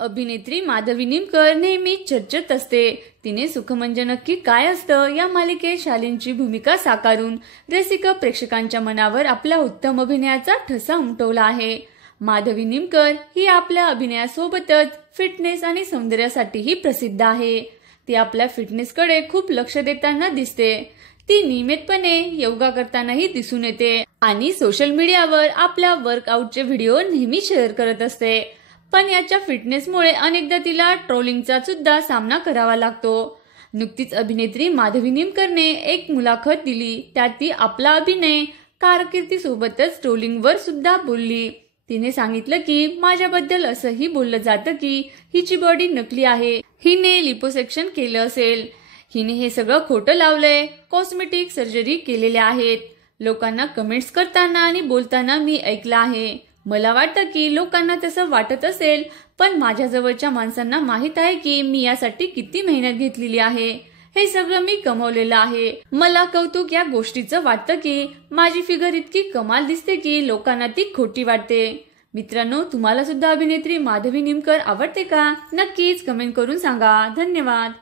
अभिनेत्री माधवी निमकर नेहमी चर्चेत असते. तिने सुख म्हणजे नक्की काय असतं या मालिकेत शालीनची भूमिका साकारून रसिक प्रेक्षकांच्या मनावर आपल्या उत्तम अभिनयाचा ठसा उमटवला आहे. माधवी निमकर ही आपल्या अभिनयासोबतच फिटनेस आणि सौंदर्यासाठीही प्रसिद्ध आहे. ती आपल्या फिटनेसकडे खूप लक्ष देताना दिसते. ती नियमितपणे योगा करतानाही दिसून येते आणि सोशल मीडियावर आपल्या वर्कआउटचे व्हिडिओ नेहमी शेअर करत असते. पण याच्या फिटनेसमुळे अनेकदा तिला ट्रोलिंगचा सुद्धा सामना करावा लागतो. नुकतीच अभिनेत्री माधवी निमकरने एक मुलाखत दिली. त्यात ती आपला अभिनय कारकिर्दीसोबतच ट्रोलिंगवर सुद्धा बोलली. तिने सांगितलं की माझ्याबद्दल असंही बोललं जातं की हिची बॉडी नकली आहे, हिने लिपोसेक्शन केलं असेल, हिने हे सगळं खोटं लावलंय, कॉस्मेटिक सर्जरी केलेल्या आहेत. लोकांना कमेंट्स करताना आणि बोलताना मी ऐकलं आहे. मला वाटतं की लोकांना तसं वाटत असेल, पण माझ्या जवळच्या माणसांना माहित आहे की मी यासाठी किती मेहनत घेतलेली आहे. हे सगळं मी कमवलेलं आहे. मला कौतुक या गोष्टीचं वाटतं की माझी फिगर इतकी कमाल दिसते की लोकांना ती खोटी वाटते. मित्रांनो, तुम्हाला सुद्धा अभिनेत्री माधवी निमकर आवडते का? नक्कीच कमेंट करून सांगा. धन्यवाद.